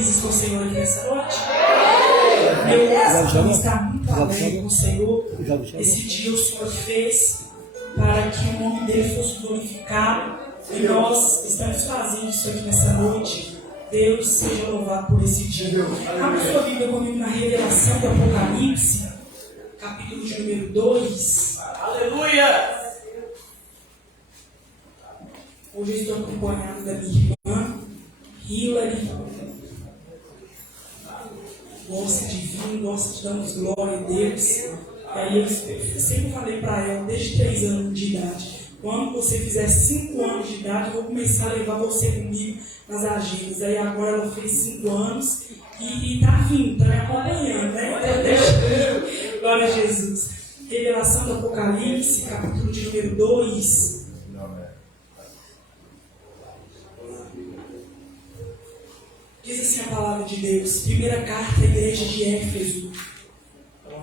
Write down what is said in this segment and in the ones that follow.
Com o Senhor aqui nessa noite. Meu coração está muito alegre com o Senhor. Esse dia o Senhor fez para que o nome dele fosse glorificado. E nós estamos fazendo isso aqui nessa noite. Deus seja louvado por esse dia. Abra sua Bíblia comigo na Revelação do Apocalipse, capítulo de número 2. Aleluia! Hoje eu estou acompanhado da minha irmã, Hilary. Gosta de vir, gosta de darmos glória a Deus. E aí eu sempre falei para ela, desde 3 anos de idade, quando você fizer 5 anos de idade, eu vou começar a levar você comigo nas agendas. Aí agora ela fez 5 anos e está vindo, está me acompanhando, né? Glória a Jesus. Revelação do Apocalipse, capítulo de número 2. Diz assim a palavra de Deus, primeira carta à igreja de Éfeso.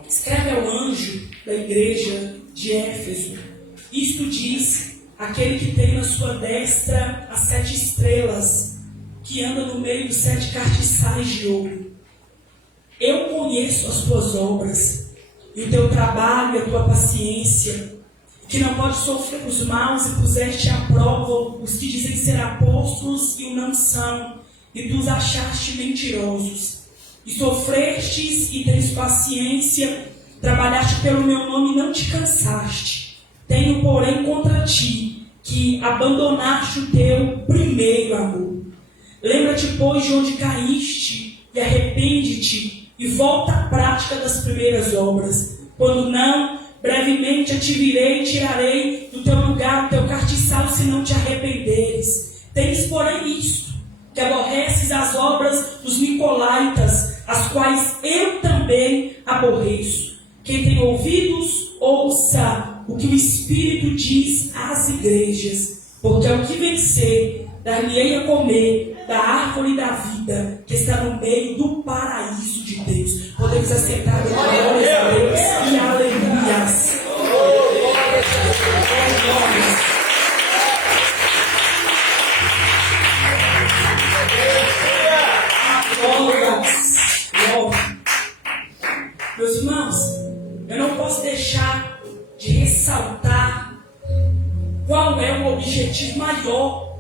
Escreve ao anjo da igreja de Éfeso. Isto diz aquele que tem na sua destra as 7 estrelas, que anda no meio dos 7 cartiçais de ouro. Eu conheço as tuas obras, e o teu trabalho e a tua paciência, que não pode sofrer os maus, e puseste à prova os que dizem ser apóstolos e o não são, e tu os achaste mentirosos, e sofrestes e tens paciência, trabalhaste pelo meu nome e não te cansaste. Tenho, porém, contra ti, que abandonaste o teu primeiro amor. Lembra-te, pois, de onde caíste, e arrepende-te, e volta à prática das primeiras obras. Quando não, brevemente a te virei e tirarei do teu lugar o teu cartiçal, se não te arrependeres. Tens, porém, isto, que aborreces as obras dos nicolaítas, as quais eu também aborreço. Quem tem ouvidos, ouça o que o Espírito diz às igrejas, porque ao que vencer, dar-lhe-ei a comer da árvore da vida, que está no meio do paraíso de Deus. Podemos assentar em glórias a Deus e aleluias. Meus irmãos, eu não posso deixar de ressaltar qual é o objetivo maior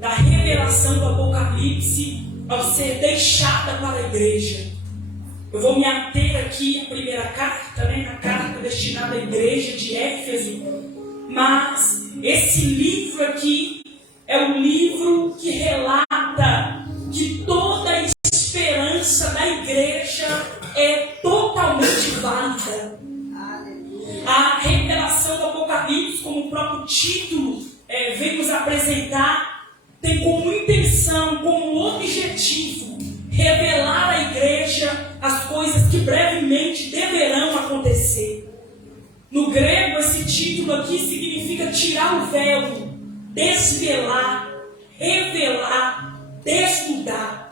da revelação do Apocalipse ao ser deixada para a igreja. Eu vou me ater aqui à primeira carta, né, na carta destinada à igreja de Éfeso, mas esse livro aqui é um livro que relata que toda a esperança da igreja é totalmente válida. A revelação do Apocalipse, como o próprio título vem nos apresentar, tem como intenção, como objetivo, revelar à igreja as coisas que brevemente deverão acontecer. No grego, esse título aqui significa tirar o véu, desvelar, revelar, desnudar.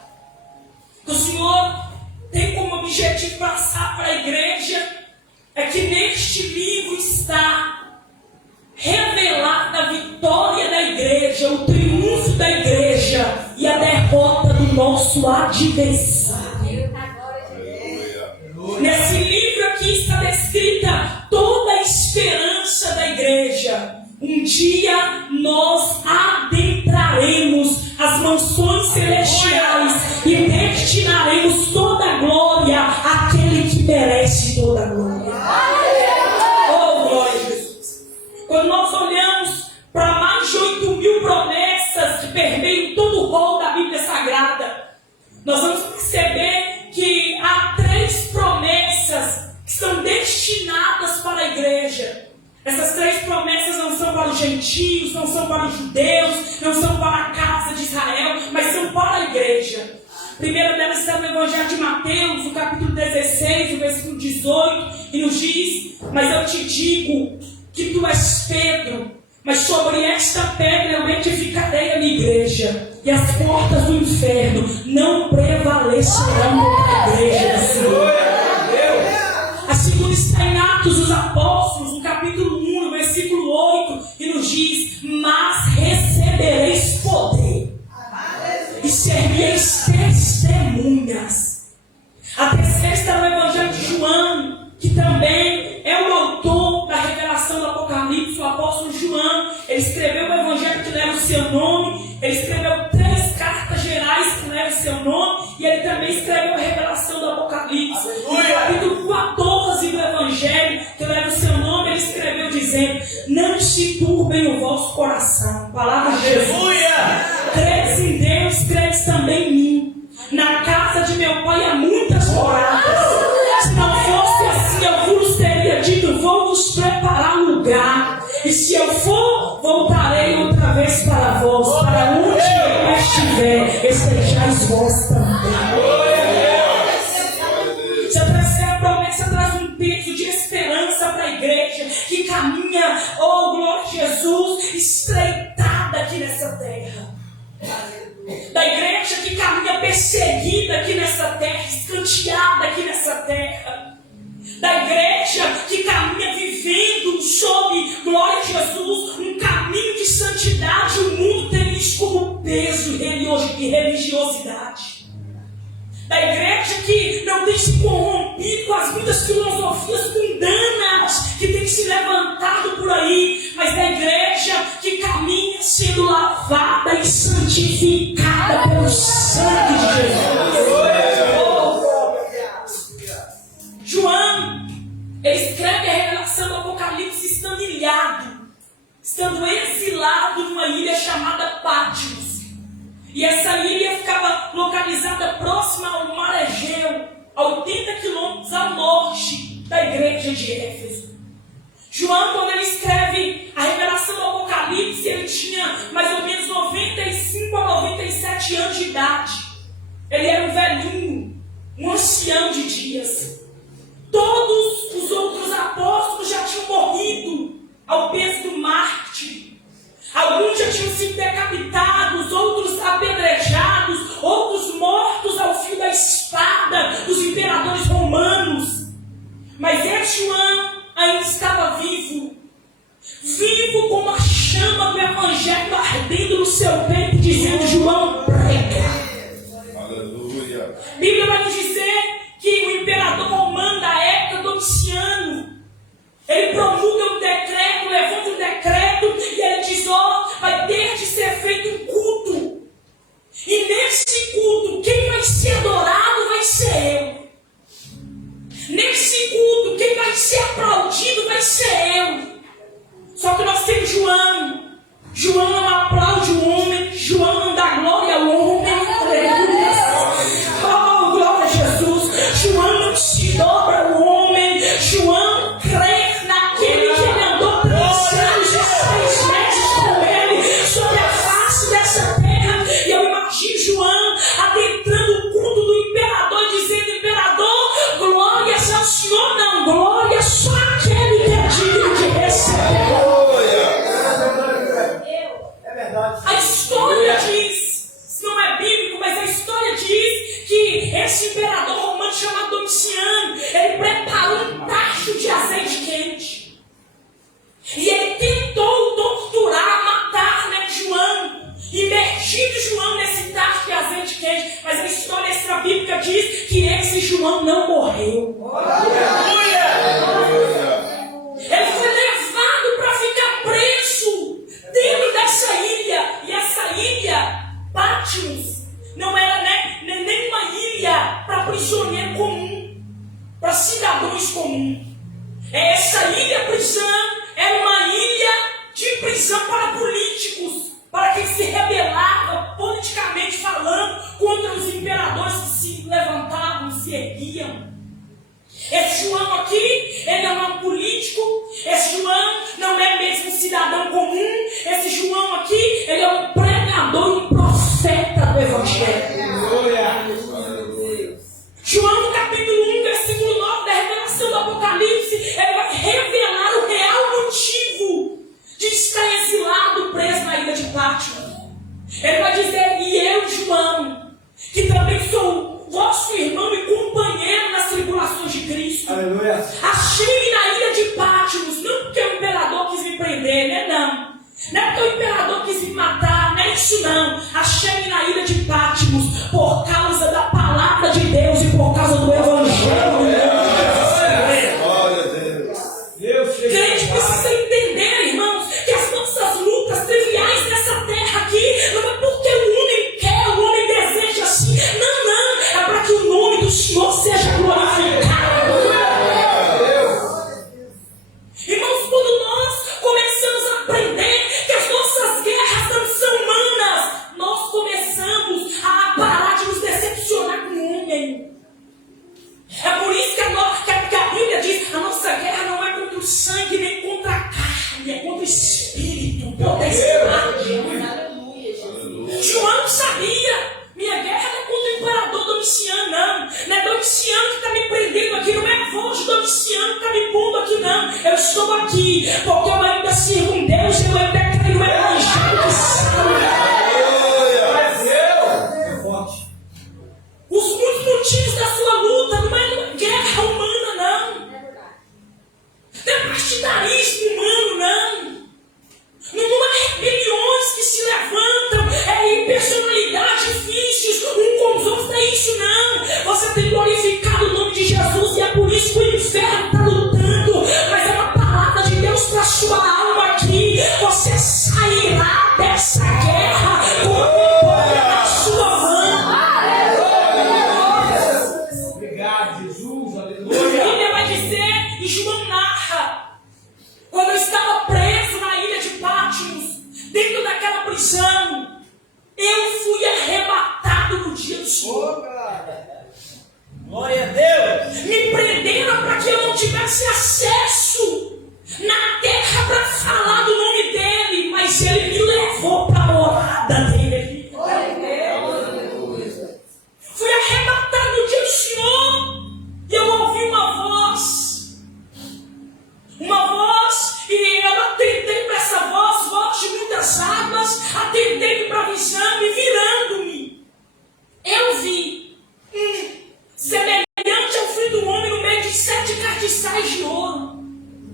O Senhor tem como objetivo passar para a igreja é que neste livro está revelada a vitória da igreja, o triunfo da igreja e a derrota do nosso adversário. Nesse livro aqui está descrita toda a esperança da igreja. Um dia nós adentraremos as mansões celestiais e destinaremos toda a glória àquele que merece toda a glória. Oh, glória a Jesus! Quando nós olhamos para mais de 8.000 promessas que permeiam todo o rol da Bíblia Sagrada, nós vamos perceber que há 3 promessas que são destinadas para a igreja. Essas 3 promessas não são para os gentios, não são para os judeus, não são para a casa de Israel, mas são para a igreja. A primeira delas está no Evangelho de Mateus, no capítulo 16, no versículo 18, e nos diz: mas eu te digo que tu és Pedro, mas sobre esta pedra eu edificarei a minha igreja, e as portas do inferno não prevalecerão contra a igreja do Senhor. A segunda está em Atos dos Apóstolos, no capítulo 1, no versículo 8, e nos diz: mas recebereis poder, e sereis testemunhas testemunhas. A terceira está no Evangelho de João, que também é o autor da revelação do Apocalipse, o apóstolo João. Ele escreveu o Evangelho que leva o seu nome, ele escreveu 3 cartas gerais que levam o seu nome, e ele também escreveu a revelação do Apocalipse. No capítulo 14 do Evangelho que leva o seu nome, ele escreveu dizendo: não se turbem o vosso coração. Palavra de Jesus. Credes em Deus, credes também em mim. Na casa de meu pai há muitas moradas. Se não fosse assim, eu vos teria dito: vou vos preparar um lugar. E se eu for, voltarei outra vez para vós, para onde eu estiver, estejais vós também. Essa terceira promessa traz um peso de esperança para a igreja que caminha, oh glória a Jesus, estreitada aqui nessa terra. Da igreja que caminha perseguida aqui nessa terra, escanteada aqui nessa terra. Da igreja que caminha vivendo sob, glória a Jesus, um caminho de santidade. O mundo tem isso como peso e religiosidade. Da igreja que não tem se corrompido com as muitas filosofias mundanas que tem se levantado por aí, mas da igreja que caminha sendo lavada e santificada pelo sangue de Jesus. João, ele escreve a revelação do Apocalipse estando ilhado, estando exilado numa ilha chamada Patmos. E essa ilha ficava localizada próxima ao Mar Egeu, a 80 quilômetros ao norte da igreja de Éfeso. João, quando ele escreve a revelação do Apocalipse, ele tinha mais ou menos 95 a 97 anos de idade. Ele era um velhinho, um ancião de dias. Todos os outros apóstolos já tinham morrido ao peso do mártir. Alguns já tinham sido decapitados, outros apedrejados, outros mortos ao fio da espada dos imperadores romanos. Mas este João ainda estava vivo, vivo como a chama do Evangelho ardendo no seu peito, dizendo: João, prega. Aleluia. A Bíblia vai nos dizer que o imperador romano da época, Domiciano, ele promulga um decreto, levanta um decreto, e ele diz: vai ter de ser feito um culto. E nesse culto, quem vai ser adorado vai ser eu. Nesse culto, quem vai ser aplaudido vai ser eu. Só que nós temos João. João não aplaude o homem, João não dá glória ao homem. Aleluia. Oh, glória a Jesus. João não se dobra ao homem. João crê naquele que ele andou 3 anos e 6 meses com ele sobre a face dessa terra. E eu imagino João adentrando o culto do imperador, dizendo: imperador, glórias ao Senhor, não glória só aquele que é digno de receber. A história diz, não é bíblico, mas a história diz que esse imperador romano chamado Domiciano, ele preparou um tacho de azeite quente. E ele tentou torturar, matar, João, imergindo João nesse tacho de azeite quente. Mas a história extra-bíblica diz que esse João não morreu. Ele foi levado para ficar preso dentro dessa ilha. E essa ilha, Patmos, não era nenhuma ilha para prisioneiro comum, para cidadãos comuns. Essa ilha-prisão era uma ilha de prisão para políticos, para quem se rebelava politicamente falando contra os imperadores que se levantavam, se erguiam. Esse João aqui, ele não é um político. Esse João não é mesmo um cidadão comum. Esse João aqui, ele é um pregador e um profeta do Evangelho. João, no capítulo 1, versículo 9 da revelação do Apocalipse, ele vai revelar o real motivo de estar exilado, preso na ilha de Patmos. Ele vai dizer: e eu, João, que também sou vosso irmão e companheiro nas tribulações de Cristo, aleluia, achei-me na ilha de Patmos, não porque o imperador quis me prender, né? Não é porque o imperador quis me matar, não é isso não. Achei-me na ilha de Patmos, Domiciano, não. Não é Domiciano que está me prendendo aqui, não é a voz de Domiciano que está me pondo aqui, não. Eu estou aqui porque eu ainda sirvo um Deus, eu ainda creio no Evangelho que salva. Os muitos motivos da sua luta não é uma guerra humana, não. Não é partidarismo humano, não. Não há rebeliões que se levantam, personalidades, vícios, um com os outros, não é isso não. Você tem glorificado o nome de Jesus e é por isso que o inferno está lutando. Mas é uma palavra de Deus para a sua alma aqui. Você sairá dessa guerra com a vitória na sua mão. Obrigado, Jesus, aleluia. A Bíblia vai dizer, e João narra, quando eu estava preso na ilha de Pátimos, dentro daquela prisão, eu fui arrebatado no dia do Senhor. Glória a Deus. Me prenderam para que eu não tivesse acesso na terra para falar do nome dele, mas ele me levou para a morada dele. Fui arrebatado no dia do Senhor e eu ouvi uma voz, e eu atentei para essa voz de muitas águas, atentei para a visão e virando-me, eu vi semelhante ao filho do homem no meio de 7 castiçais de ouro.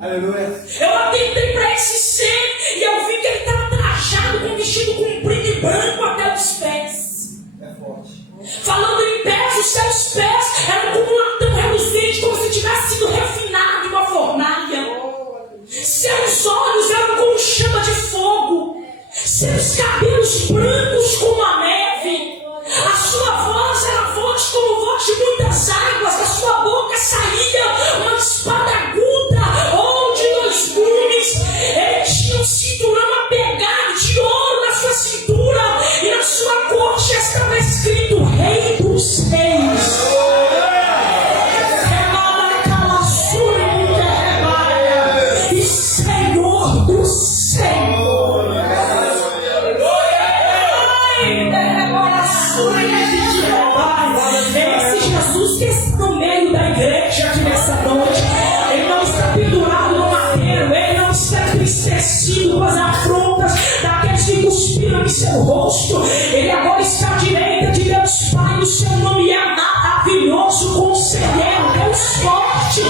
Aleluia. Eu atentei para esse ser e eu vi que ele estava trajado com um vestido comprido e branco até os pés. É forte. Falando em pés, os seus pés eram como um latão reluzente, como se tivesse sido refinado em uma fornalha. Seus olhos eram como chama de fogo, seus cabelos brancos como a neve. A sua voz era voz como voz de muitas águas, da sua boca saía uma espada aguda ou de 2 gumes. Ele tinha um cinturão apegado de ouro na sua cintura e na sua coxa estava escrito Rei dos Reis. E Senhor do Senhor. Esse Jesus que está no meio da igreja aqui nessa noite, ele não está pendurado no madeiro, ele não está entristecido com as afrontas daqueles que cuspiram em seu rosto. Ele agora está à direita de Deus Pai, o seu nome é maravilhoso, conselheiro, Deus forte,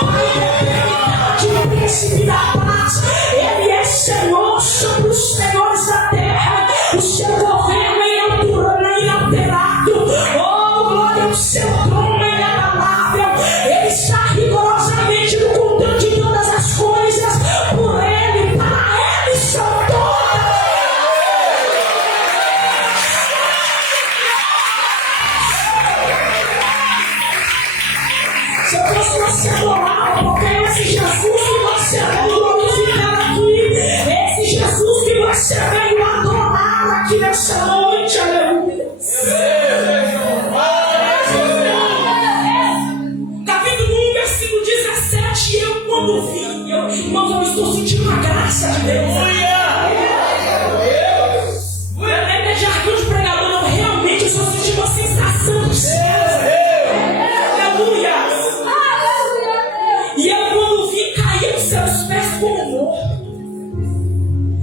Pai da eternidade, príncipe da paz. Ele é Senhor sobre os senhores da terra, o seu governo é inalterado. Oh, glória ao seu trono é inabalável. Ele está rigorosamente no controle de todas as coisas. Por ele, para ele são todas. Se eu fosse você moral, porque esse Jesus que você veio glorificar aqui, esse Jesus que você veio adorar aqui nessa noite, aleluia. Capítulo 1, versículo 17. Eu quando vi, irmãos, eu estou sentindo a graça de Deus. Não é jargão de pregador, não. Realmente eu estou sentindo uma sensação do céu. Aleluia. E eu quando vi, caí aos seus pés como morto.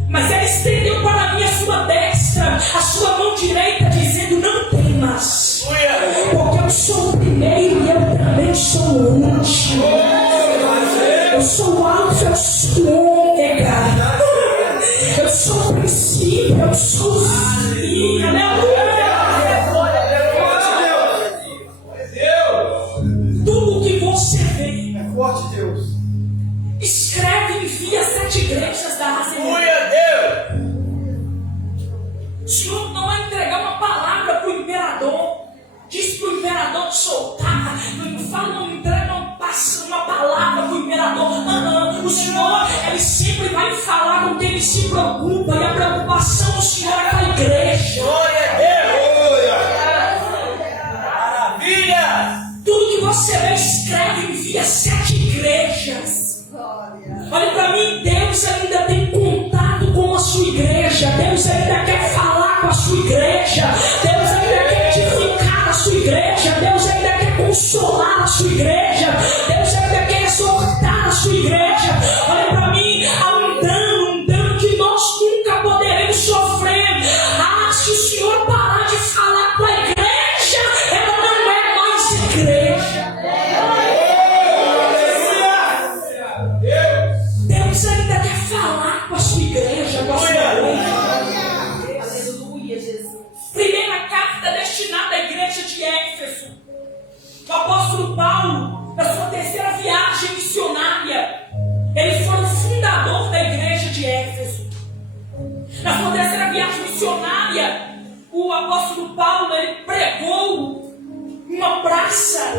Mas ele estendeu para mim a sua destra, a sua mão direita, dizendo: não temas, porque eu sou o primeiro e eu também sou o último. Eu sou o alfa, eu sou o ômega. Eu sou o princípio, eu sou o fim. Aleluia. Tudo que você vê, É forte, Deus. escreve e envia 7 igrejas da raça. O Senhor não vai entregar uma palavra para o imperador. Diz para o imperador soltar. Não entrega uma palavra para o imperador. Não. O Senhor, ele sempre vai falar com quem ele se preocupa. E a preocupação do Senhor é com a igreja. Glória a Deus. Maravilha. Tudo que você vê, escreve e envia 7 igrejas. Olha para mim, Deus ainda tem contato com a sua igreja. Deus ainda quer falar com a sua igreja. Deus ainda quer edificar a sua igreja. consolar a sua igreja. Deus quer exortar a sua igreja. Olha para mim, há um dano que nós nunca poderemos sofrer. Se o Senhor parar de falar com a igreja, ela não é mais igreja. Deus ainda quer falar com a sua igreja, com a sua igreja. Aleluia, Jesus. Primeira carta destinada à igreja de Éfeso. O apóstolo Paulo, na sua terceira viagem missionária, ele foi o fundador da igreja de Éfeso. Na sua terceira viagem missionária, o apóstolo Paulo ele pregou em uma praça.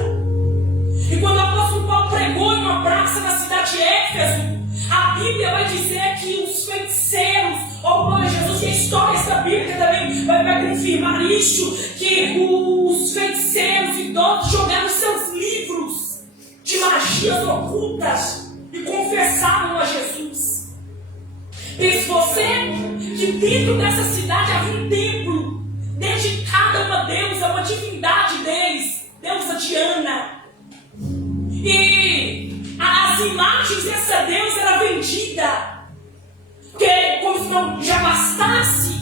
E quando o apóstolo Paulo pregou em uma praça na cidade de Éfeso, a Bíblia vai dizer que os feiticeiros, glória a Jesus, e a história da Bíblia também vai confirmar isso, que os feiticeiros e todos jogaram seus livros de magias ocultas e confessaram a Jesus. Pense você que dentro dessa cidade havia um templo dedicado a uma deusa, uma divindade deles, deusa Diana. E as imagens dessa deusa era vendida, porque como se não já bastasse,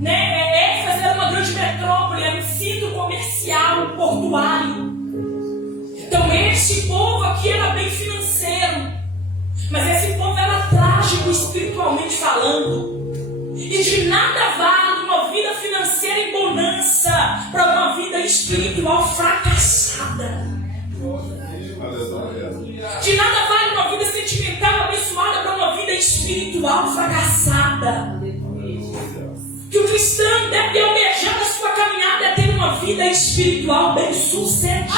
né? Éfeso era uma grande metrópole, era um centro comercial, portuário. Então esse povo aqui era bem financeiro, mas esse povo era trágico espiritualmente falando. E de nada vale uma vida financeira em bonança para uma vida espiritual fracassada. De nada vale uma vida sentimental abençoada para uma vida espiritual fracassada. Que o cristão deve almejar a sua caminhada é ter uma vida espiritual bem-sucedida.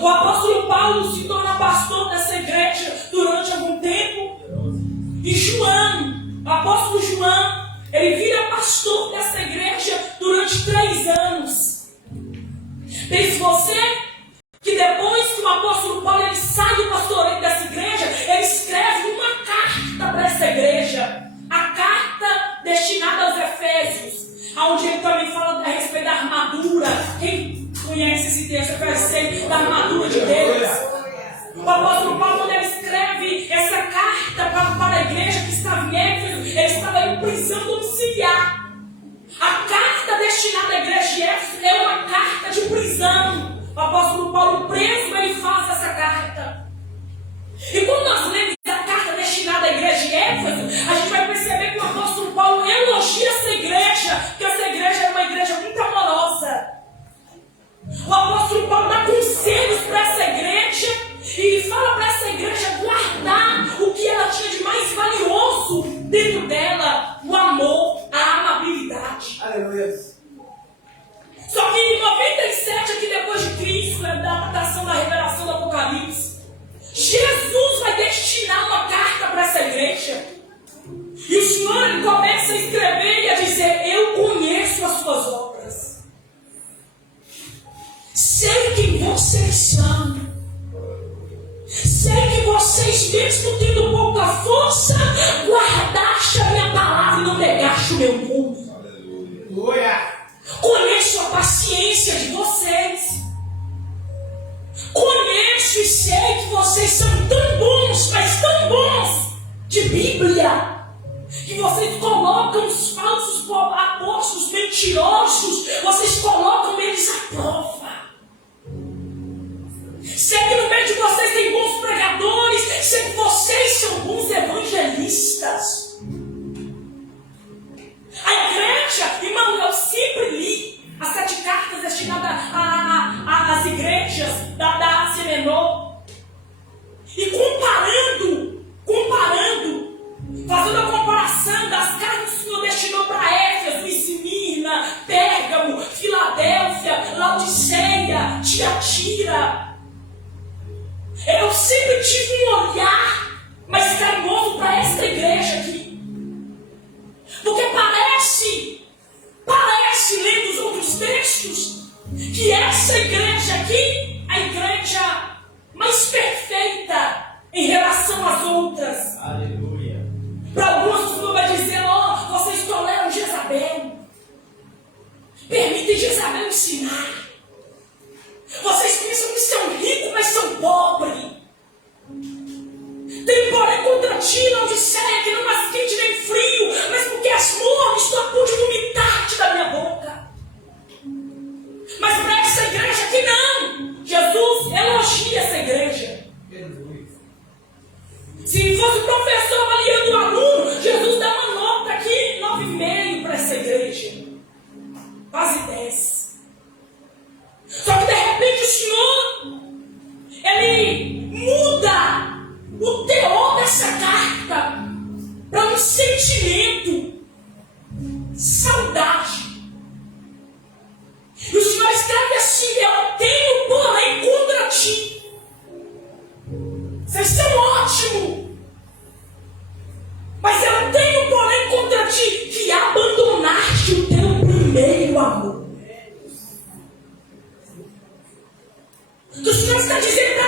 O apóstolo Paulo se torna pastor dessa igreja durante algum tempo. E João, o apóstolo João, ele vira pastor dessa igreja durante 3 anos. Pense você que depois que o apóstolo Paulo ele sai do pastoreio dessa igreja, ele escreve uma carta para essa igreja. A carta destinada aos Efésios, onde ele também fala a respeito da armadura. Quem conhece esse texto? Efésios 6, da armadura de Deus. O apóstolo Paulo, quando ele escreve essa carta para a igreja que estava em Éfeso, ele estava em prisão domiciliar. A carta destinada à igreja de Éfeso é uma carta de prisão. O apóstolo Paulo preso, ele faz essa carta. E quando nós lemos a carta destinada à igreja de Éfeso, a gente vai perceber que o apóstolo Paulo elogia essa igreja, porque essa igreja é uma igreja muito amorosa. O apóstolo Paulo dá conselhos para essa igreja e fala para essa igreja guardar o que ela tinha de mais valioso dentro dela: o amor, a amabilidade. Aleluia. Só que em 97, aqui depois de Cristo, da adaptação da revelação do Apocalipse, Jesus vai destinar uma carta para essa igreja. E o Senhor ele começa a escrever e a dizer: eu conheço as suas obras. Sei quem vocês são. Sei que vocês, mesmo tendo pouca força, guardaste a minha palavra e não negaste o meu nome. Aleluia. Conheço a paciência de vocês. Conheço e sei que vocês são tão bons, mas tão bons de Bíblia, que vocês colocam os falsos apóstolos mentirosos, vocês colocam eles à prova. Sei que no meio de vocês tem bons pregadores, sei que vocês são bons evangelistas. A igreja, irmão, eu sempre li as 7 cartas destinadas às igrejas da Ásia Menor. E comparando, fazendo a comparação das cartas que o Senhor destinou para Éfeso, Esmirna, Pérgamo, Filadélfia, Laodiceia, Tiatira, eu sempre tive um olhar mais carinhoso para esta igreja aqui. Porque parece, lendo os outros textos, que essa igreja aqui, a igreja mais perfeita em relação às outras. Aleluia. Para alguns, o Senhor vai dizer: vocês toleram Jezabel, permitem Jezabel ensinar.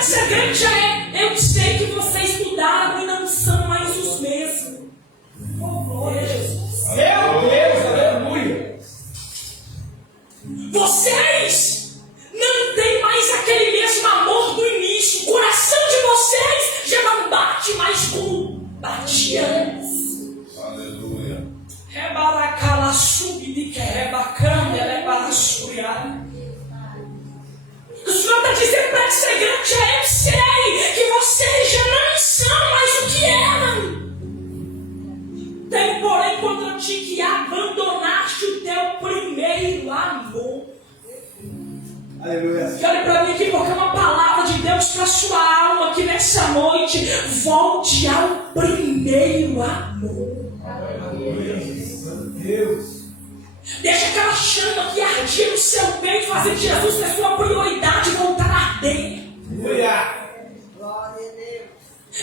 perseverante é: eu sei que vocês mudaram e não são mais os mesmos. Oh, glória a Jesus. Meu Deus, aleluia. Vocês não têm mais aquele mesmo amor do início. O coração de vocês já não bate mais como batia antes. Aleluia. Rebaracala subdique rebacana rebaraçuriá. O Senhor está dizendo para ser grande: eu sei que vocês já não são mais o que eram. Tenho, porém, contra ti que abandonaste o teu primeiro amor. Aleluia. E olha para mim aqui, porque é uma palavra de Deus para a sua alma, que nessa noite volte ao primeiro amor. Aleluia. Meu Deus. Deixa aquela chama que ardia no seu peito fazer de Jesus ser sua prioridade voltar a arder. Aleluia.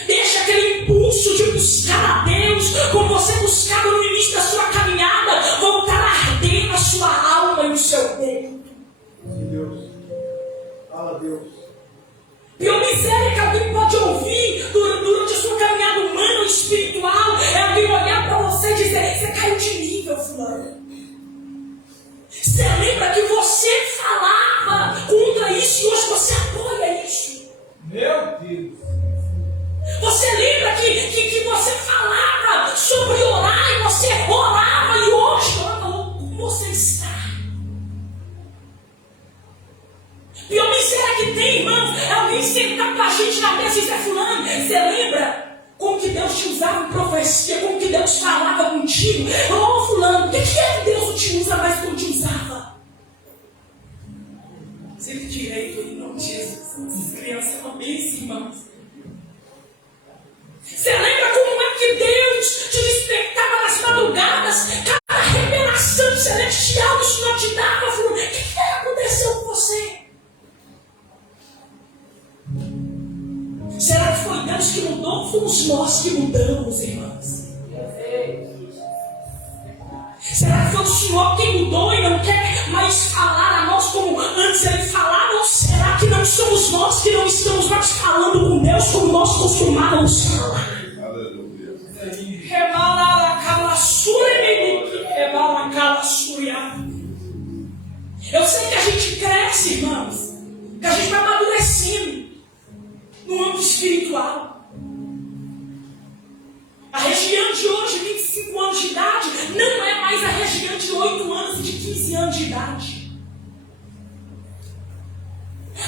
Deixa aquele impulso de buscar a Deus, como você buscava no início da sua caminhada, voltar a arder na sua alma e no seu peito. Deus. Fala, Deus. Pior miséria que alguém pode ouvir durante a sua caminhada humana ou espiritual é alguém olhar para você e dizer: você caiu de nível, fulano. Você lembra que você falava contra isso e hoje você apoia isso? Meu Deus. Você lembra que você falava sobre orar e você orava e hoje, olha como você está. Pior miséria que tem, irmãos, é alguém sentar com a gente na mesa e dizer: fulano, você lembra como que Deus te usava em profecia, como que Deus falava contigo? Ô fulano, o que é que Deus te usa mais quando te usava? Sempre direito em nome de Jesus. Essas crianças são uma bênção, irmãos. Você lembra como é que Deus te despertava nas madrugadas? Cada revelação celestial que o Senhor te dava, fulano, o que aconteceu com você? Será que foi Deus que mudou ou fomos nós que mudamos, irmãos? Será que foi o Senhor quem mudou e não quer mais falar a nós como antes Ele falava? Ou será que não somos nós que não estamos mais falando com Deus como nós costumávamos falar? Aleluia. Eu sei que a gente cresce, irmãos, que a gente vai amadurecendo no âmbito espiritual. A região de hoje, 25 anos de idade, não é mais a região de 8 anos e de 15 anos de idade.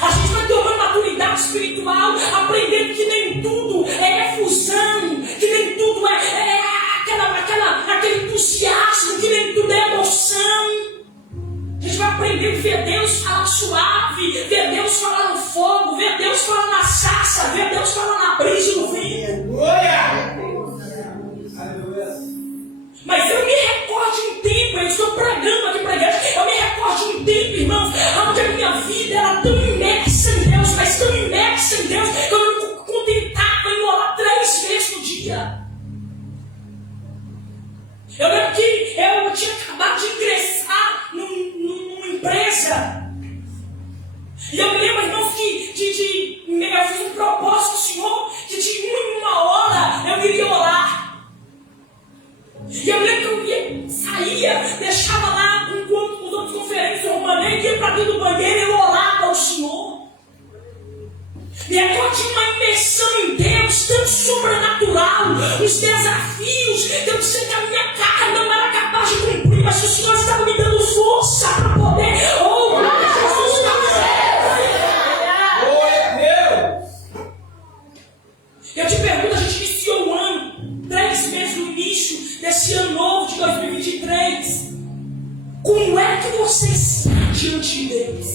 A gente vai tomando maturidade espiritual, aprendendo que nem tudo é efusão, que nem tudo é aquele entusiasmo, que nem tudo é emoção. A gente vai aprendendo a ver Deus falar suave, ver Deus falar no fogo, ver Deus falar na sarça, ver Deus falar na brisa e no vento. Mas eu me recordo de um tempo, eu estou pregando aqui para a igreja, eu me recordo de um tempo, irmãos, onde a minha vida era tão imersa em Deus, mas tão imersa em Deus, que eu não me contentava em orar 3 vezes no dia. Eu lembro que eu tinha acabado de ingressar numa empresa. E eu me lembro, irmãos, que eu fiz um propósito ao Senhor, que de 1 hora eu iria orar. E eu lembro que eu saía, deixava lá enquanto os outros conferências romanês, ia para dentro do banheiro e eu orava ao Senhor. Me recordo de uma imersão em Deus tão sobrenatural, os desafios que eu sei que a minha carne não era capaz de cumprir, mas que o Senhor estava me dando força para poder. Oh, glória a Jesus! Eu te pergunto, a gente iniciou o ano, 3 meses no início desse ano novo de 2023. Como é que você está diante de Deus?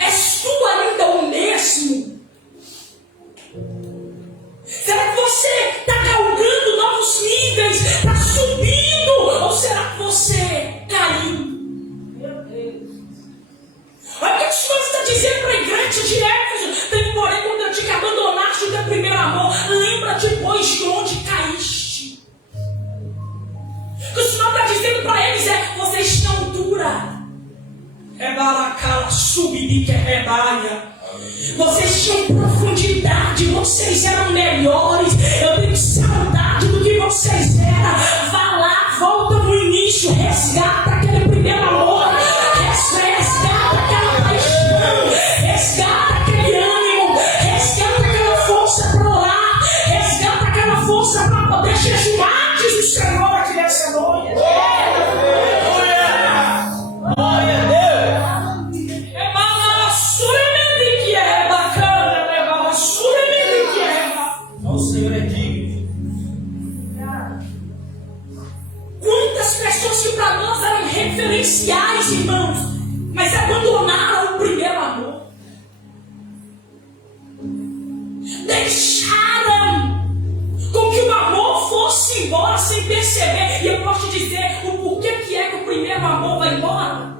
És tu ainda o mesmo? Será que você está galgando novos níveis, está subindo? Ou será que você caiu? Meu Deus. Olha o que o Senhor está dizendo para a igreja de Éfeso. Tem, porém, quando eu te abandonaste o teu primeiro amor, lembra-te, pois, de onde caíste. O que o Senhor está dizendo para eles é: vocês estão dura. Vocês tinham profundidade, vocês eram melhores. Eu tenho saudade do que vocês eram. Vá lá, volta no início, resgata aquele primeiro amor, resgata aquela paixão, resgata aquele ânimo, resgata aquela força para orar, resgata aquela força para poder jejuar, diz o Senhor aqui nessa noite. Referenciais, irmãos, mas abandonaram o primeiro amor, deixaram com que o amor fosse embora sem perceber. E eu posso te dizer o porquê que é que o primeiro amor vai embora.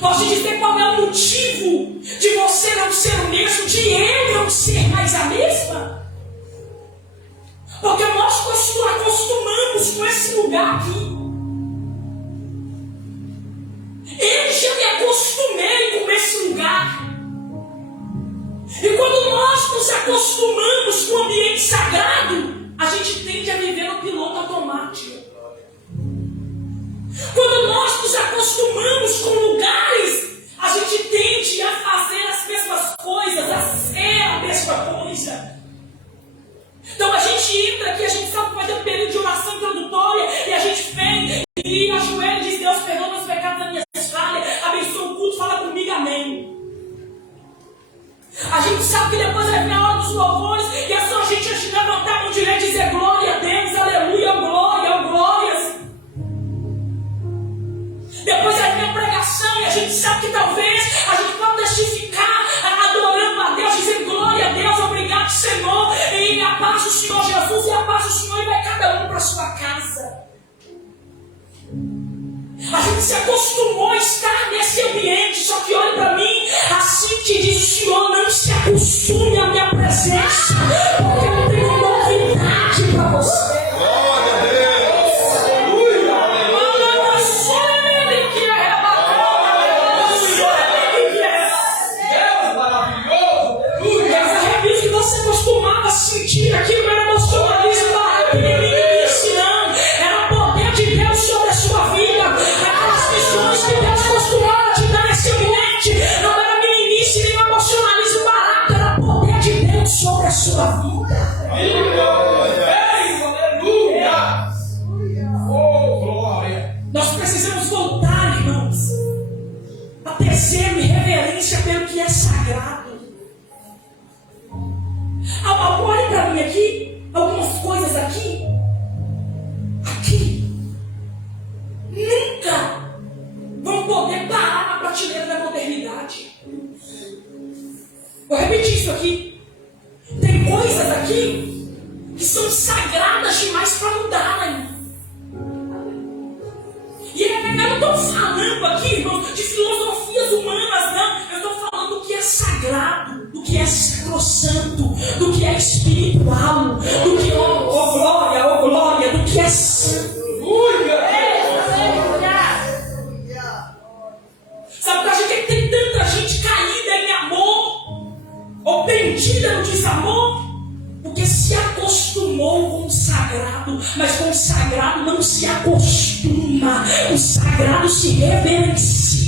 Posso te dizer qual é o motivo de você não ser o mesmo, de eu não ser mais a mesma. Porque nós acostumamos com esse lugar aqui. Eu já me acostumei com esse lugar. E quando nós nos acostumamos com o ambiente sagrado, a gente tende a viver no piloto automático. Quando nós nos acostumamos com lugares, a gente tende a fazer as mesmas coisas, a ser a mesma coisa. Então a gente entra aqui, a gente sabe que vai ter um período de oração introdutória, e a gente vem e ajoelha e diz: Deus, perdoa meus pecados, a minha falha, abençoa o culto, fala comigo, amém. A gente sabe que depois vai vir a hora dos louvores, e é só a gente levantar a mão direita e dizer glória a Deus, aleluia, glória, glórias. Depois vai vir a pregação, e a gente sabe que talvez a gente pode testificar adorando a Deus, dizendo glória a Deus, obrigado Senhor, e a paz do Senhor Jesus, e a paz do Senhor, e vai cada um para a sua casa. A gente se acostumou a estar nesse ambiente, só que olhe para mim, assim te diz o Senhor: não se acostume à minha presença, porque eu tenho novidade para você. Glória a Deus! Aleluia! Deus maravilhoso! Essa arrepio que você costumava sentir aqui no emocionalismo da pequenininho me ensinando, era o poder de Deus sobre a sua vida. Que Deus costumava te dar nesse ambiente não era meninice nem emocionalismo barato, era o poder de Deus sobre a sua vida. Aleluia! Oh, glória! Nós precisamos voltar, irmãos, a ter zelo e reverência pelo que é sagrado. Olhe para mim aqui, algumas coisas aqui nunca vão poder parar na prateleira da modernidade. Vou repetir isso aqui. Tem coisas aqui que são sagradas demais para mudarem. E eu não estou falando aqui, irmão, de filosofias humanas, não. Eu estou falando do que é sagrado, do que é sacrossanto, do que é espiritual, do que é glória, do que é santo. Sabe por que tem tanta gente caída em amor ou perdida no desamor? Porque se acostumou com o sagrado, mas com o sagrado não se acostuma, o sagrado se reverencia.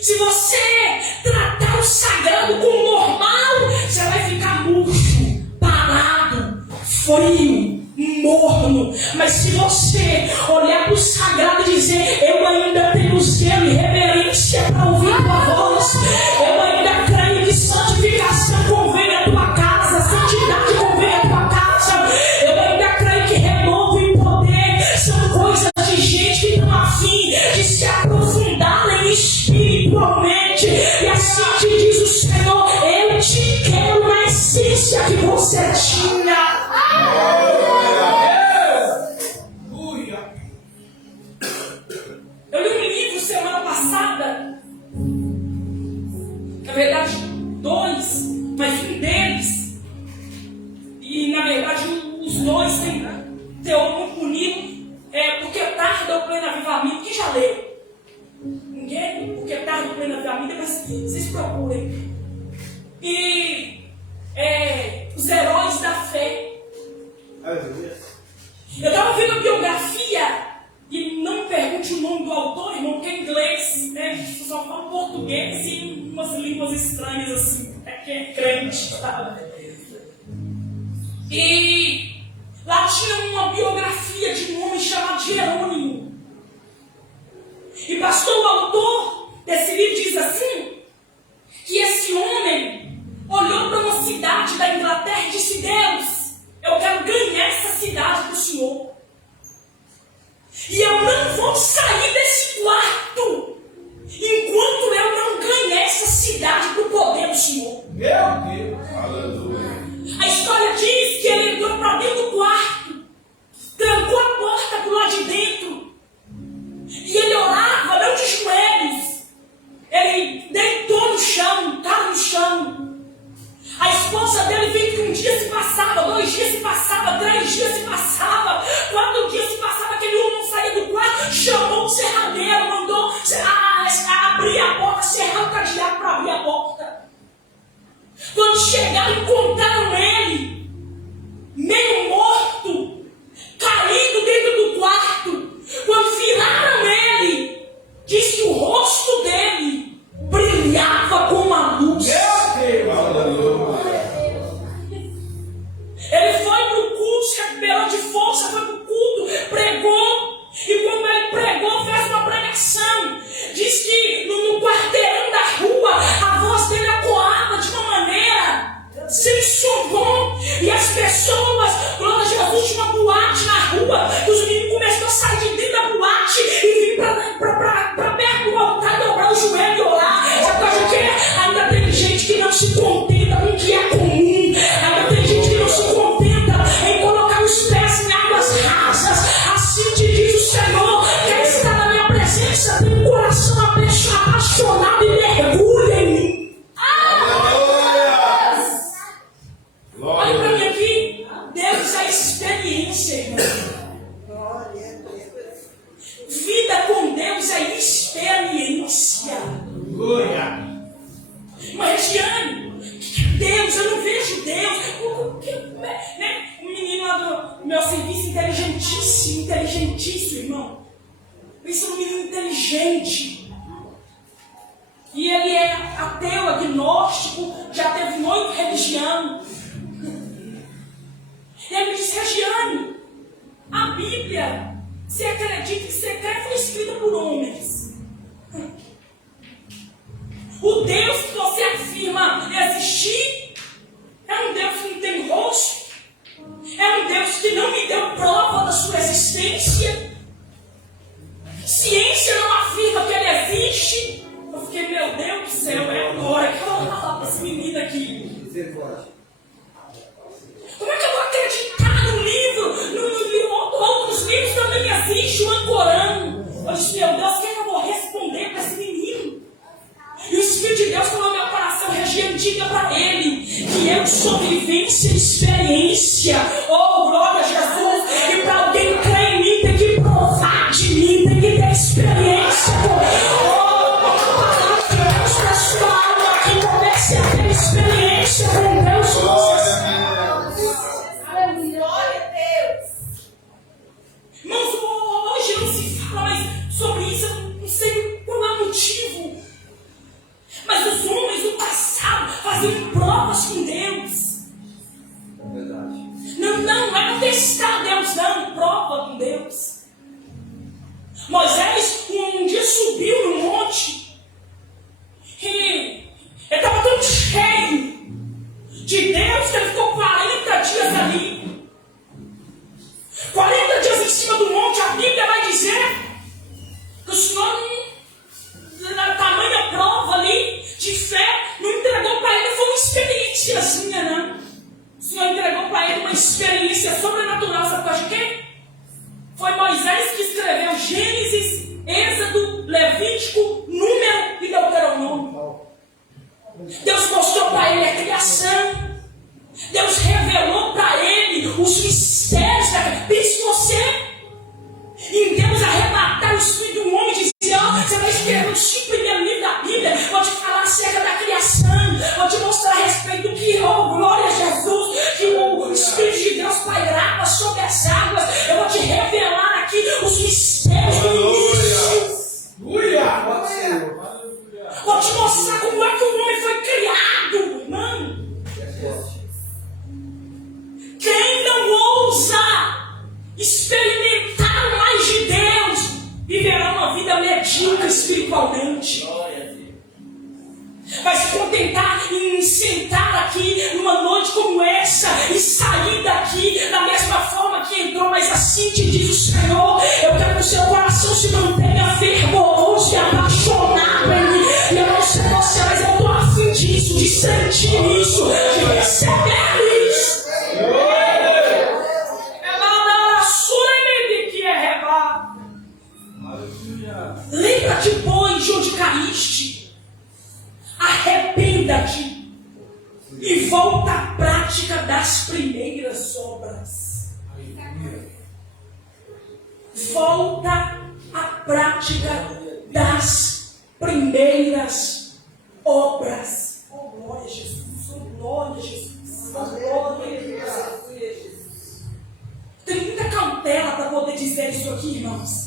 Se você tratar o sagrado como normal, você vai ficar murcho, parado, frio, morno. Mas se você olhar para o sagrado e dizer: eu ainda tenho zelo e reverência para ouvir tua voz, eu ainda creio que santificação convém à tua casa, santidade convém à tua casa, eu ainda creio que renovo e poder são coisas de gente que estão a fim de se aprofundarem espiritualmente. E assim te diz o Senhor: eu te quero na essência que você tinha. Eu li um livro semana passada verdade, os dois têm teor muito bonito. Porque tarda o pleno avivamento. Quem já leu? Ninguém? Porque tarda o pleno avivamento. Depois vocês procurem. E os heróis da fé. Eu estava vendo a biografia. E não me pergunte o nome do autor, irmão, que é inglês, né? Só fala português e umas línguas estranhas assim, que é crente, sabe? E lá tinha uma biografia de um homem chamado Jerônimo. E pastor, o autor desse livro diz assim, que esse homem olhou para uma cidade da Inglaterra e disse: Deus, eu quero ganhar essa cidade para o Senhor. E eu não vou sair desse quarto enquanto eu não ganhar essa cidade para o poder do Senhor. Meu Deus, aleluia. A história diz que ele entrou para dentro do quarto, trancou a porta do lado de dentro, e ele orava, não de joelhos, ele deitou no chão, cara no chão. A esposa dele viu que um dia se passava, 2 dias se passava, 3 dias se passava, 4 dias se passava, aquele homem não saía do quarto, chamou o serradeiro, mandou abrir a porta, serrar o cadeado para abrir a porta. Quando chegaram, encontraram ele, meio morto, caído dentro do quarto. Quando viraram ele, disse que o rosto dele brilhava como a luz. Ele foi para o culto, se recuperou de força, foi para o culto, pregou. E quando ele pregou, fez uma pregação. Diz que no quarteirão da rua, a voz dele ecoava de uma maneira sem som bom. E as pessoas, glória a Jesus, tinha uma boate na rua. Os meninos começaram a sair de dentro da boate e vir para perto do altar, dobrar o joelho e orar. Sabe o que a gente quer? Ainda tem gente que não se contenta com o que é comum. Ainda tem gente que não se contenta em colocar os pés em águas rasas. Assim te diz o Senhor: quer estar na minha presença, tem um coração apaixonado e mergulha em mim. Olha para mim aqui. Deus é experiência, irmão. Vida com Deus é experiência. Mas, Regiane, Deus, eu não vejo Deus. O menino lá do meu serviço, inteligentíssimo, irmão. Isso é um menino inteligente. E ele é ateu, agnóstico, já teve noivo religião. E ele me disse: Regiane, a Bíblia, você acredita que secreta foi escrita por homens? O Deus que você afirma existir é um Deus que não tem rosto, é um Deus que não me deu prova da sua existência. Ciência não afirma que ele existe. Eu fiquei: meu Deus do céu, é agora que eu vou falar para esse menino aqui. Como é que eu vou acreditar no livro? Outros livros também existem, o Ancorão. Eu disse: meu Deus, o que é que eu vou responder para esse menino? E o Espírito de Deus falou no meu coração: Regiane, diga para ele que eu sou vivência e experiência. Oh, glória a Jesus. E para alguém crer em mim, tem que provar de mim, tem que ter experiência. Deus, para sua alma que comece a ter experiência com Deus. Irmãos, hoje não se fala mais sobre isso, eu não sei qual é o motivo. Mas os homens do passado faziam provas com Deus. Não era testar Deus, não, prova com Deus. Moisés um dia subiu no monte e ele estava tão cheio de Deus que ele ficou 40 dias ali. 40 dias em cima do monte. A Bíblia vai dizer que o Senhor, na tamanha prova ali de fé, não entregou para ele, foi uma experiênciazinha, não. O Senhor entregou para ele uma experiência sobrenatural. Sabe de quê? Foi Moisés que escreveu Gênesis, Êxodo, Levítico, Número e Deuteronômio. Deus mostrou para ele a criação. Deus revelou para ele o os mistérios da... Pense você em Deus arrebatar o espírito do homem e dizer, ó, você vai escrever os 5 primeiros livros da Bíblia, vou te falar acerca da criação, vou te mostrar a respeito do que, oh, glória a Jesus, que o Espírito de Deus pairava sobre as águas, eu vou te revelar aqui os mistérios do início. Vou te mostrar como é que o homem foi criado, irmão. Quem não ousa experimentar mais de Deus viverá uma vida medíocre espiritualmente. Vai se contentar em sentar aqui numa noite como essa e sair daqui da mesma forma que entrou, mas assim te diz o Senhor: eu quero que o seu coração se mantenha fervoroso e apaixonado em mim. E eu não sei você, mas eu estou a fim disso, de sentir isso, de receber isso. Lembra-te, pois, de onde caíste, arrependa-te e volta à prática das primeiras obras. Volta à prática das primeiras obras. Oh, glória a Jesus, oh, glória a Jesus, oh, glória a Jesus. Tem muita cautela para poder dizer isso aqui, irmãos.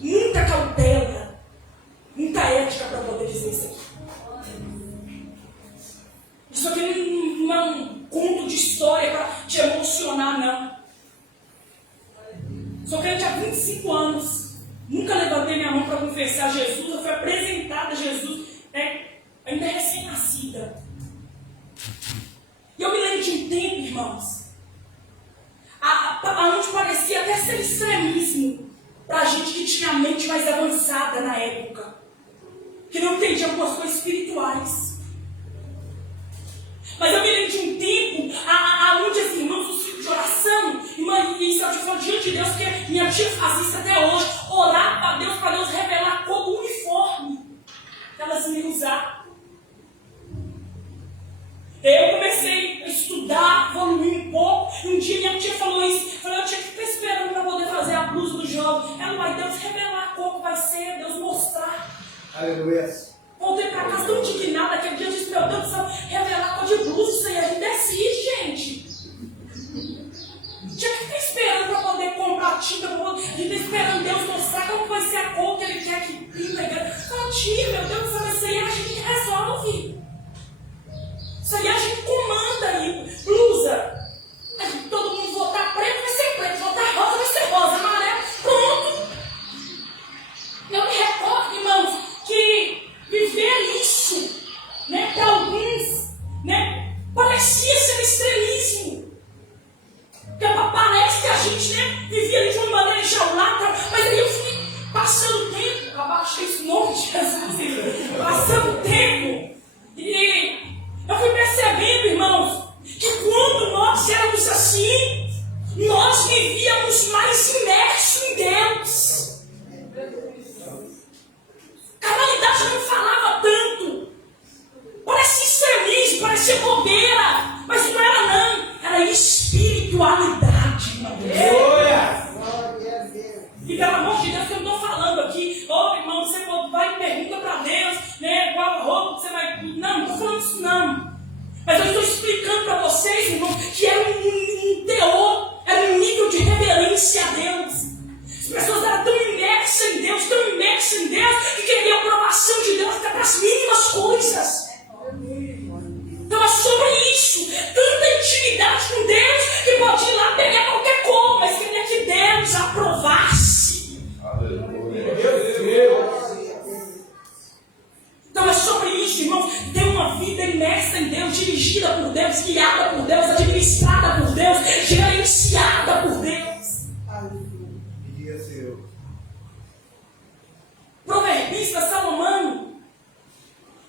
Muita cautela, muita ética para poder dizer isso aqui. Isso aqui não é um conto de história para te emocionar, não. Sou crente há 25 anos. Nunca levantei minha mão para confessar a Jesus. Eu fui apresentada a Jesus, né? Ainda recém-nascida. E eu me lembro de um tempo, irmãos, onde parecia até ser extremismo para gente que tinha a mente mais avançada na época, que não entendia algumas coisas espirituais. Mas eu me lembro de um tempo onde as irmãs, os filhos de oração, e isso eu te falo diante de Deus, porque minha tia faz isso até hoje, orar para Deus revelar como uniforme que elas iam usar. Eu comecei a estudar, evoluir um pouco, e um dia minha tia falou isso. Falei, eu tinha que ficar esperando para poder fazer a blusa do jovem. Ela vai Deus revelar como vai ser, Deus mostrar. Aleluia. Voltei para casa tão indignada, aquele dia eu disse, meu Deus do céu, revelar a cor de blusa, isso aí a gente decide, gente. Tinha que ficar esperando para poder comprar tinta, a gente esperando Deus mostrar como vai ser a cor que Ele quer que pinta. Falei, tia, meu Deus do céu, isso aí a gente resolve. Isso aí a gente comanda aí. Blusa. Todo mundo votar preto vai ser preto, votar rosa vai ser rosa, amarelo, pronto. Eu me recordo, irmãos, que viver isso, né, para alguns, né, parecia ser extremismo. Porque parece que a gente, né, vivia ali de uma maneira enjaulada, mas aí eu fui passando o tempo, abaixei esse nome de Jesus, passando o tempo, e eu fui percebendo, irmãos, que quando nós éramos assim, nós vivíamos mais imersos em Deus. Carnalidade não falava tanto. Parecia extremismo, parecia bobeira, mas não era não. Era espiritualidade, irmão. E pelo amor de Deus, que eu não estou falando aqui, irmão, você vai e pergunta para Deus, né, qual a roupa que você vai... Não estou falando isso não. Mas eu estou explicando para vocês, irmão, que era um teor, era um nível de reverência a Deus. As pessoas eram tão imersas em Deus, que queriam a aprovação de Deus até para as mínimas coisas. Então é sobre isso, tanta intimidade com Deus, que pode ir lá pegar qualquer coisa, mas queria que Deus aprovasse. Então é sobre isso, irmãos, ter uma vida imersa em Deus, dirigida por Deus, guiada por Deus, administrada por Deus, gerenciada por Deus. Proverbista Salomão,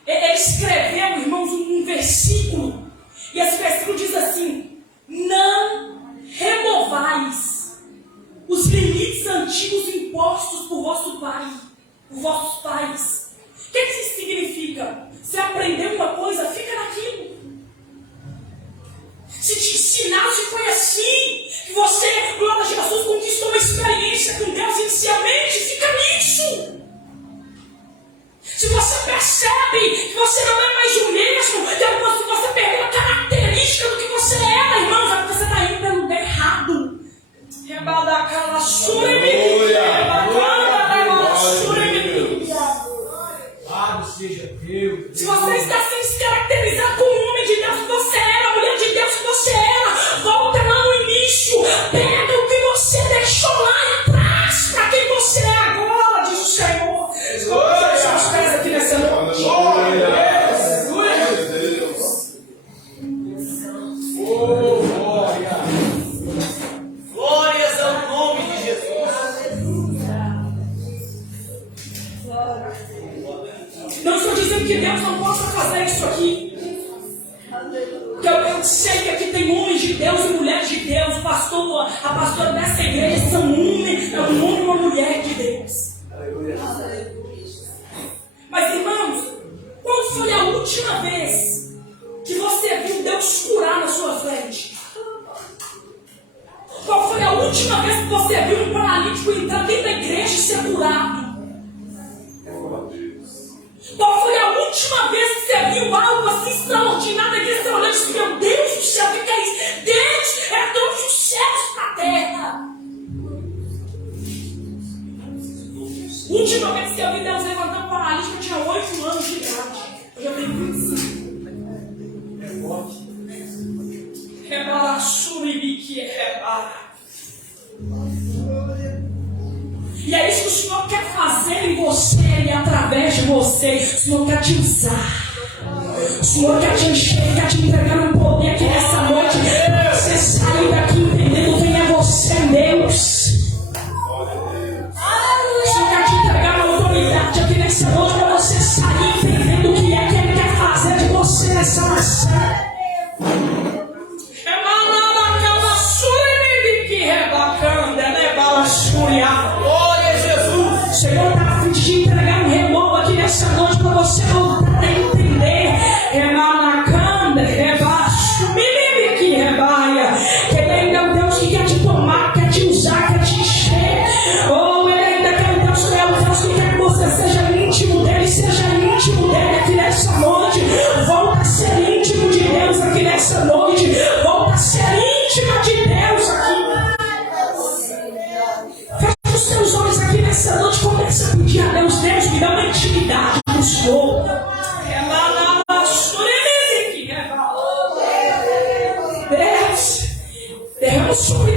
ele escreveu, irmãos, um versículo, e esse versículo diz assim: não removais os limites antigos impostos por vosso pai, por vossos pais. O que isso significa? Se aprender uma coisa, fica naquilo. Se te ensinar se foi assim que você, glória a Jesus, conquistou uma experiência com Deus inicialmente. Fica nisso. Se você percebe que você não é mais o mesmo, que você perdeu a característica do que você era, irmãos, é porque você está indo pelo lugar errado. Seja Deus. Se você está sem se caracterizar como o homem de Deus que você era, a mulher de Deus que você era, volta lá no início, pega o que você deixou lá e traz para quem você é agora, diz o Senhor. Coloque os seus pés aqui nessa noite. Glória a Deus. Oh, glória. Glórias ao nome de Jesus. Não estou dizendo que Deus não possa fazer isso aqui. Eu sei que aqui tem homens de Deus e mulheres de Deus. A pastora dessa igreja são um homem e uma mulher de Deus. Mas, irmãos, quando foi a última vez que você viu Deus curar na sua frente? Qual foi a última vez que você viu um paralítico entrar dentro da igreja e ser curado? Qual foi a última vez que você viu algo assim extraordinário aqui? Você olhando e disse, meu Deus do céu, o que é isso? Deus é Deus dos céus para a terra. Última vez que eu vi Deus levantar um paralítico, eu tinha 8 anos de idade. Eu já tenho 25. Rebala suribique rebala. E é isso que o Senhor quer fazer em você e através de você. O Senhor quer te usar. O Senhor quer te encher, quer te entregar um poder aqui nessa noite. Para você sair daqui entendendo quem é você, Deus. O Senhor quer te entregar uma autoridade aqui nessa noite. Para você sair entendendo o que é que Ele quer fazer de você nessa nação. O Senhor está a fim de te entregar um renovo aqui nessa noite para você voltar a entender. Que Ele ainda é um Deus que quer te tomar, quer te usar, quer te encher. Ou Ele ainda quer um Deus que é um Deus que quer que você seja íntimo dele, seja íntimo dele aqui nessa noite. Volta a ser íntimo de Deus aqui nessa noite. Volta a ser íntima de Deus aqui. Feche os seus olhos aqui nessa noite. Começa a pedir a Deus, Deus, me dá uma intimidade com o Senhor. Deus, derrama sobre